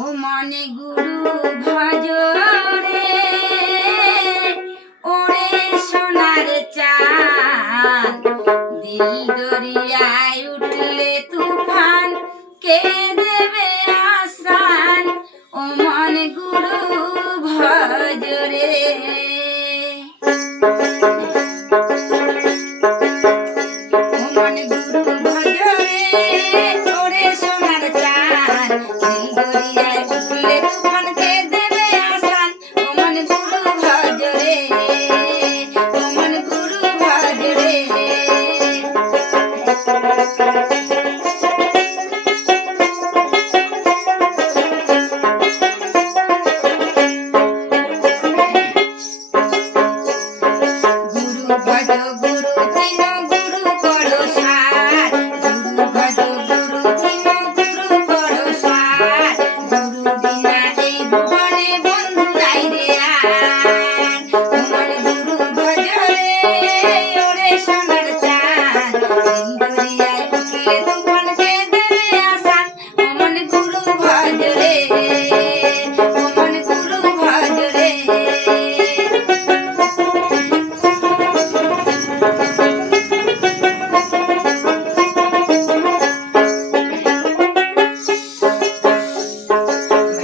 ও মনে গুরু ভজরে ওরে সোনার চাঁদ, দিল দরিয়ায় উঠলে তুফান, কে দেবে আসান? ও মনে গুরু ভজরে। ও মনে গুরু ভজরে ওরে সোনার চাঁদ, দিল দরিয়ায় উঠলে তুফান, কে দেবে আসান? ও মনে গুরু ভজরে, ও মনে গুরু ভজরে। গুরু ভজ গুরু চিন গুরু করো সার, গুরু ভজ গুরু চিন গুরু করো সার, গুরু বিনা এই ভুবনে বন্ধু নাই রে আর। ও মনে গুরু ভজরে ওরে সোনার চাঁদ, দিল দরিয়ায় উঠলে তুফান, কে দেবে আসান? ও মনে গুরু ভজরে, ও মনে গুরু ভজরে।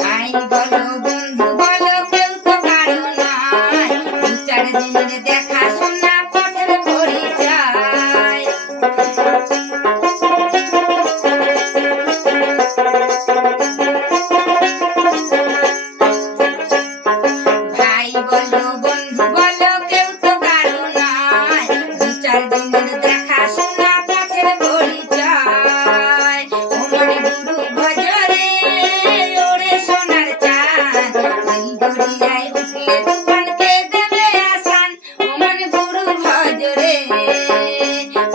ভাই বলো বন্ধু বলো কেউ তো কারো নয়, দু চার দিনের দেখা শোনা পথের পরিচয়। ভাই বলো বন্ধু বলো কেউ তো কারো নয়, দু চার দিনের দেখা শোনা পথের পরিচয়। ও মনে গুরু ভজরে ওরে সোনার চাঁদ, দিল দরিয়ায় উঠলে তুফান, কে দেবে আসান? ও মনে গুরু ভজরে,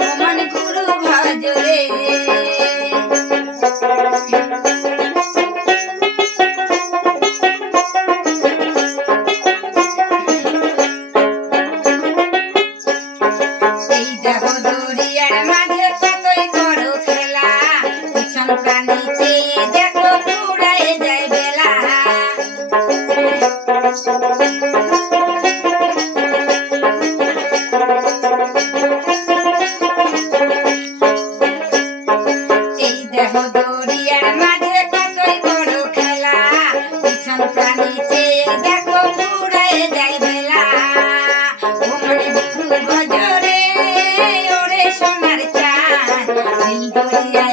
ও মনে গুরু ভজরে। এই দেহ দরিয়ার মাঝে কতই করো খেলা, পিছন প্রাণী চেয়ে দেখো পুরায় যায় বেলা। এই দেহ দরিয়ার মাঝে কতই করো খেলা, পিছন প্রাণী চেয়ে দেখো পুরায় যায় বেলা। ও মনে গুরু ভজরে ওরে সোনার চাঁদ, দিল দরিয়া